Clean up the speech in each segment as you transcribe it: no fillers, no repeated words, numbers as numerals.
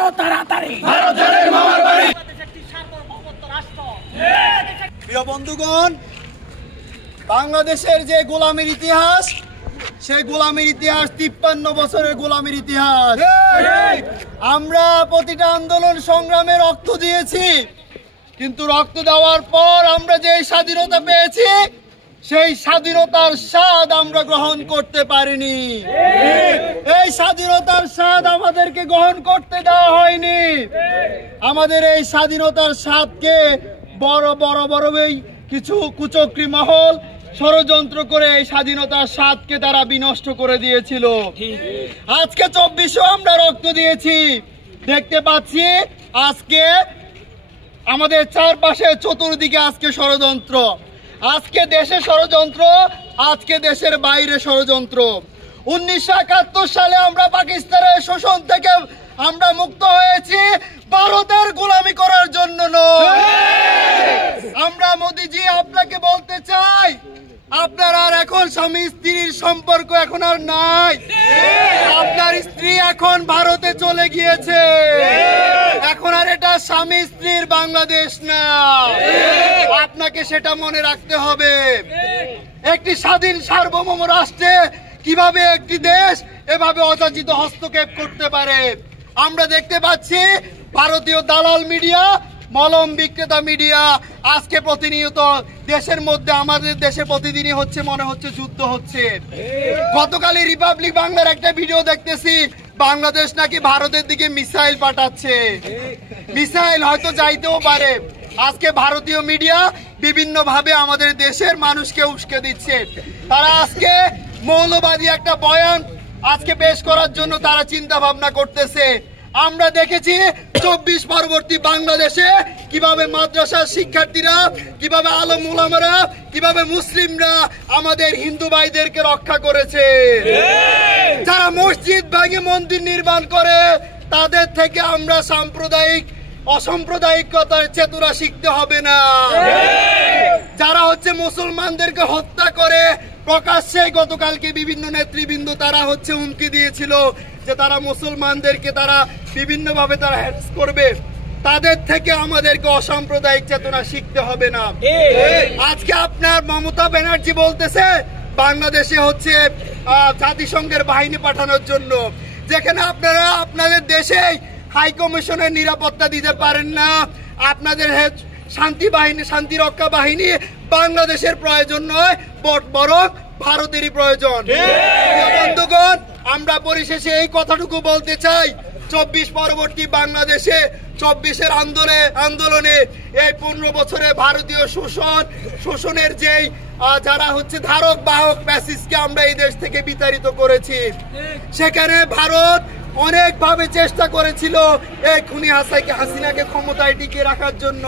করো তাড়াতাড়ি। প্রিয় বন্ধুগণ, বাংলাদেশের যে গোলামির ইতিহাস, সেই গোলামির ইতিহাস 53 বছরের গোলামির ইতিহাস। আমরা প্রতিটা আন্দোলন সংগ্রামে রক্ত দিয়েছি, কিন্তু রক্ত দেওয়ার পর আমরা যে স্বাধীনতা পেয়েছি, সেই স্বাধীনতার স্বাদ আমরা গ্রহণ করতে পারিনি। এই স্বাধীনতার স্বাদ আমাদেরকে গ্রহণ করতে দেওয়া হয়নি। আমাদের এই স্বাধীনতার স্বাদকে বড় কিছু কুচক্রী মহল ষড়যন্ত্র করে এই স্বাধীনতার স্বাদকে তারা বিনষ্ট করে দিয়েছিল। আজকে 2400 আমরা রক্ত দিয়েছি, দেখতে পাচ্ছি আজকে আমাদের চারপাশে চতুর্দিকে আজকে ষড়যন্ত্র, আজকে দেশে ষড়যন্ত্র, আজকে দেশের বাইরে ষড়যন্ত্র। 1971 সালে আমরা পাকিস্তানের শোষণ থেকে আমরা মুক্ত হয়েছি, ভারতের গোলামি করার জন্য নয়। আমরা মোদিজি আপনাকে বলতে চাই, আপনার আর এখন স্বামী স্ত্রীর সম্পর্ক এখন আর নাই। আপনার স্ত্রী এখন ভারতে চলে গিয়েছে, এখন আর এটা স্বামী স্ত্রীর বাংলাদেশ না। আপনাকে সেটা মনে রাখতে হবে। একটি স্বাধীন সার্বভৌম রাষ্ট্রে কিভাবে একটি দেশ এভাবে অযাচিত হস্তক্ষেপ করতে পারে? আমরা দেখতে পাচ্ছি ভারতীয় দালাল মিডিয়া, মলম বিক্রেতা মিডিয়া আজকে প্রতিনিয়ত দেশের মধ্যে, আমাদের দেশে প্রতিদিনই হচ্ছে, মনে হচ্ছে যুদ্ধ হচ্ছে। গতকালই রিপাবলিক বাংলার একটা ভিডিও দেখতেছি, বাংলাদেশ নাকি ভারতের দিকে মিসাইল পাঠাচ্ছে। মিসাইল হয়তো যাইতেও পারে। আজকে ভারতীয় মিডিয়া বিভিন্ন ভাবে আমাদের দেশের মানুষকে উস্কে দিচ্ছে। তারা আজকে মৌলবাদী একটা বয়ান আজকে পেশ করার জন্য তারা চিন্তা ভাবনা করতেছে। আমরা দেখেছি 24 পরবর্তী বাংলাদেশে কিভাবে মাদ্রাসার শিক্ষার্থীরা, কিভাবে আলেম উলামারা, কিভাবে মুসলিমরা আমাদের হিন্দু ভাইদেরকে রক্ষা করেছে। যারা মসজিদ ভেঙে মন্দির নির্মাণ করে, তাদের থেকে আমরা অসাম্প্রদায়িকতার চেতনা শিখতে হবে না। যারা হচ্ছে মুসলমানদেরকে হত্যা করে প্রকাশ্যে, গতকালকে বিভিন্ন নেতৃবৃন্দ তারা হচ্ছে হুমকি দিয়েছিল যে তারা মুসলমানদেরকে তারা বিভিন্ন ভাবে তারা হ্যারাস করবে, তাদের থেকে আমাদেরকে অসাম্প্রদায়িক চেতনা শিখতে হবে না। আজকে আপনার মমতা ব্যানার্জি বলতেছে বাংলাদেশে হচ্ছে জাতিসংঘের বাহিনী পাঠানোর জন্য, যেখানে আপনারা আপনাদের দেশে হাই কমিশনের নিরাপত্তা দিতে পারেন না। আপনাদের শান্তিরক্ষা বাহিনী বাংলাদেশের প্রয়োজন নয়, বরং ভারতেরই প্রয়োজন। বন্ধুগণ, আমরা পরিশেষে এই কথাটুকু বলতে চাই, 24 পরবর্তী বাংলাদেশে 24-এর আন্দোলনে এই 15 বছরে ভারতীয় শোষণের যেই যারা হচ্ছে ধারক বাহক প্যাসিজকে আমরা এই দেশ থেকে বিতাড়িত করেছি। সেখানে ভারত অনেকভাবে চেষ্টা করেছিল এই খুনি হাসিনাকে ক্ষমতায় টিকিয়ে রাখার জন্য।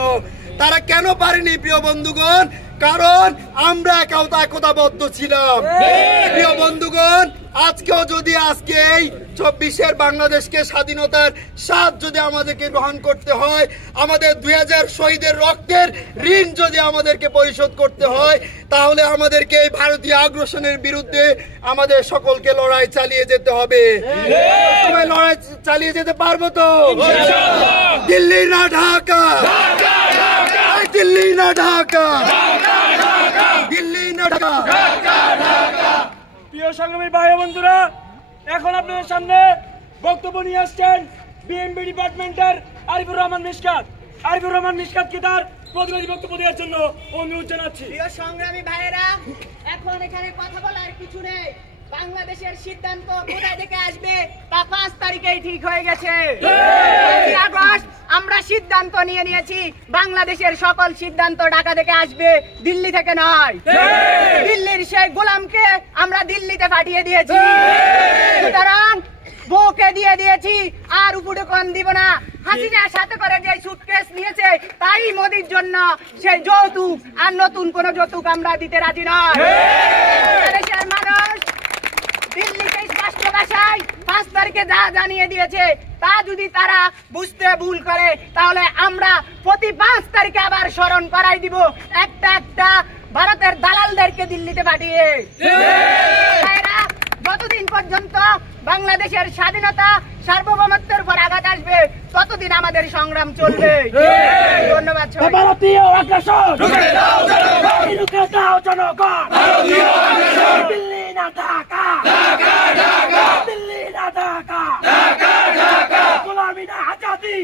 তারা কেন পারেনি প্রিয় বন্ধুগণ? কারণ আমরা একতাবদ্ধ ছিলাম। প্রিয় বন্ধুগণ, আজকেও যদি আজকে এই 24-এর বাংলাদেশকে স্বাধীনতার স্বাদ যদি আমাদেরকে গ্রহণ করতে হয়, আমাদের 2000 শহীদের রক্তের ঋণ যদি আমাদেরকে পরিশোধ করতে হয়, তাহলে আমাদেরকে এই ভারতীয় আগ্রাসনের বিরুদ্ধে আমাদের সকলকে লড়াই চালিয়ে যেতে হবে। লড়াই চালিয়ে যেতে পারবো তো? দিল্লি না ঢাকা, দিল্লি না ঢাকা, দিল্লি না ঢাকা। প্রিয় সংগ্রামী ভাই বন্ধুরা, এখন আপনাদের সামনে বক্তব্য নিয়ে আসছেন বিএমপি ডিপার্টমেন্টের আরিফুর রহমান মিশকাত। আরিফুর রহমান মিশকাতকে তার প্রতিনিধি বক্তব্য দেওয়ার জন্য অনুরোধ জানাচ্ছি। প্রিয় সংগ্রামী ভাইয়েরা, এখন এখানে কথা বলার কিছু নেই। বাংলাদেশের সিদ্ধান্ত কোথায় থেকে আসবে তা 5 তারিখেই ঠিক হয়ে গেছে। 5 আগস্ট আমরা সিদ্ধান্ত নিয়েছি, বাংলাদেশের সকল সিদ্ধান্ত ঢাকা থেকে আসবে, দিল্লি থেকে নয়। দিল্লির সেই গোলামকে আমরা দিল্লিতে পাঠিয়ে দিয়েছি, সুতরাং বউকে দিয়ে দিয়েছি, আর উপরে কোন দিব না। হাসিনার সাথে করে যে সুটকেস নিয়েছে তাই মোদির জন্য সেই যৌতুক, আর নতুন কোন যৌতুক আমরা দিতে রাজি নয়। দেশের মানুষ দিল্লিতে স্পষ্ট ভাষায় 5 তারিখে যা জানিয়ে দিয়েছে তা যদি তারা বুঝতে ভুল করে, তাহলে আমরা প্রতি 5 তারিখে আবার স্মরণ করাই দিব একটা ভারতের দালালদেরকে দিল্লিতে পাঠিয়ে। যতদিন পর্যন্ত বাংলাদেশের স্বাধীনতা সার্বভৌমত্বের উপর আঘাত আসবে ততদিন আমাদের সংগ্রাম চলবে। ধন্যবাদ সবাইকে। ভারতীয় আগ্রাসন রুখে দাও জনগণ, দিল্লি না ঢাকা, দিল্লি না ঢাকা, গোলামি না আজাদি,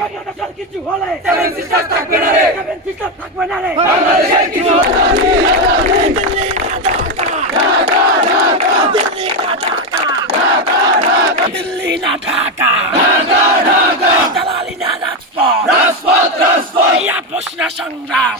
বাংলাদেশের কিছু হলে সেভেন সিস্টার থাকবে না রে, দিল্লি না ঢাকা, দিল্লি না ঢাকা, দিল্লি না ঢাকা, দালালি না রাজপথ, এই আপোষ না সংগ্রাম।